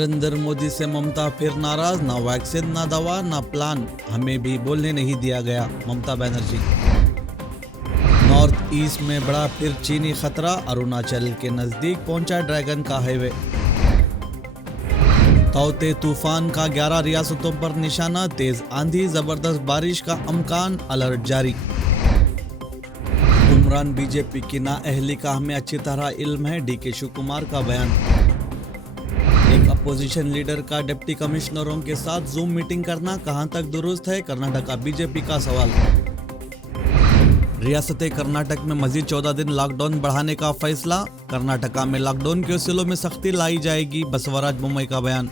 नरेंद्र मोदी से ममता फिर नाराज, ना वैक्सीन ना दवा ना प्लान, हमें भी बोलने नहीं दिया गया, ममता बनर्जी। नॉर्थ ईस्ट में बढ़ा फिर चीनी खतरा, अरुणाचल के नजदीक पहुंचा ड्रैगन का हाईवे। तौते तूफान का 11 रियासतों पर निशाना, तेज आंधी जबरदस्त बारिश का अमकान, अलर्ट जारी। हुक्मरान बीजेपी की नाअहली का हमें अच्छी तरह इल्म है, डीके शिव कुमार का बयान। एक अपोजिशन लीडर का डिप्टी कमिश्नरों के साथ जूम मीटिंग करना कहां तक दुरुस्त है, कर्नाटका बीजेपी का सवाल। रियासत कर्नाटक में मजीद 14 दिन लॉकडाउन बढ़ाने का फैसला, कर्नाटका में लॉकडाउन के उसूलों में सख्ती लाई जाएगी, बसवराज बोम्मई का बयान।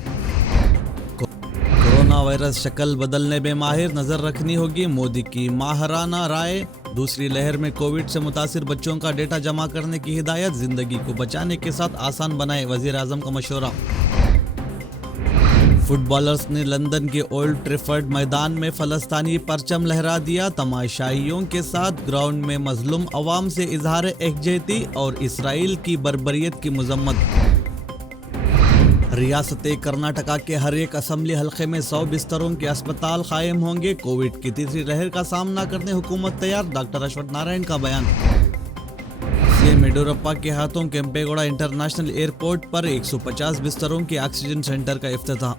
कोरोना वायरस शक्ल बदलने में माहिर, नजर रखनी होगी, मोदी की माहराना राय। दूसरी लहर में कोविड से मुतासिर बच्चों का डेटा जमा करने की हिदायत, जिंदगी को बचाने के साथ आसान बनाए, वजीर आजम का मशवरा। फुटबॉलर्स ने लंदन के ओल्ड ट्रैफर्ड मैदान में फलस्तीनी परचम लहरा दिया, तमाशाइयों के साथ ग्राउंड में मजलूम अवाम से इजहार यकजहती और इसराइल की बर्बरियत की मजम्मत। रियासत कर्नाटका के हर एक असेंबली हलके में 100 बिस्तरों के अस्पताल कायम होंगे, कोविड की तीसरी लहर का सामना करने हुकूमत तैयार, डॉक्टर अश्वथ नारायण का बयान। सीएम येडियुरप्पा के हाथों केम्पेगौड़ा इंटरनेशनल एयरपोर्ट पर 150 बिस्तरों के ऑक्सीजन सेंटर का इफ्तिताह।